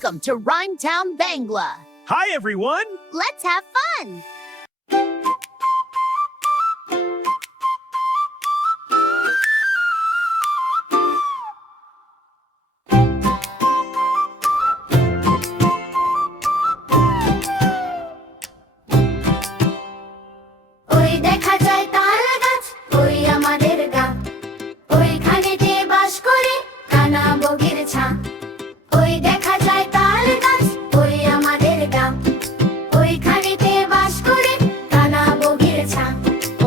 Welcome to Rhymetown Bangla. Hi, everyone! Let's have fun. ওই দেখা যায় তাল গাছ, ওই আমাদের গ্রাম। ওইখানেতে বাস করে কানা বগির ছা। ওই দেখা যায় তাল গাছ, ওই আমাদের গ্রাম। ওইখানেতে বাস করে কানা বগির ছা।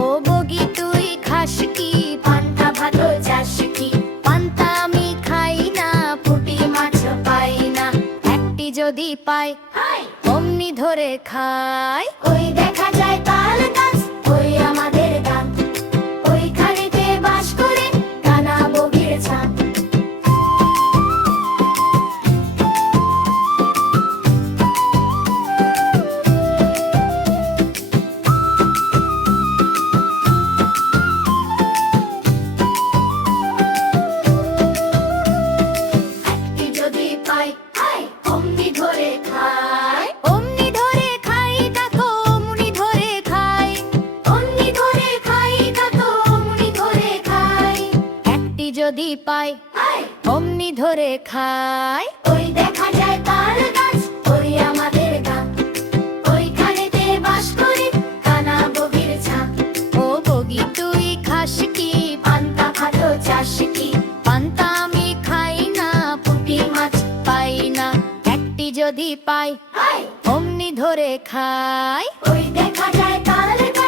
ও বগি তুই খাস কি? পান্তা ভাত চাস কি? পান্তা আমি খাই না, পুঁটি মাছ পাই না। একটি যদি পাই অমনি ধরে খাই। ওই দেখা যায় তাল গাছ, ওই আমাদের গান। ওইখানেতে বাস করে কানা বগির ছা। একটি যদি পাই অমনি ধরে খাই। অমনি ধরে খাই কাকো, অমনি ধরে খাই। অমনি ধরে খাই কাকো, অমনি ধরে খাই। একটি যদি পাই অমনি ধরে খাই। ওই দেখা যায় তাল গাছ, ওই আমাদের গান। ওইখানেতে বাস করে কানা বগির ছা। ও বগি তুই খাস কি? পান্তা ভাত চাস কি? পান্তা আমি খাই না, পুঁটি মাছ পাই না। একটি যদি পাই অমনি ধরে খাই। ওই দেখা যায় তাল গাছ,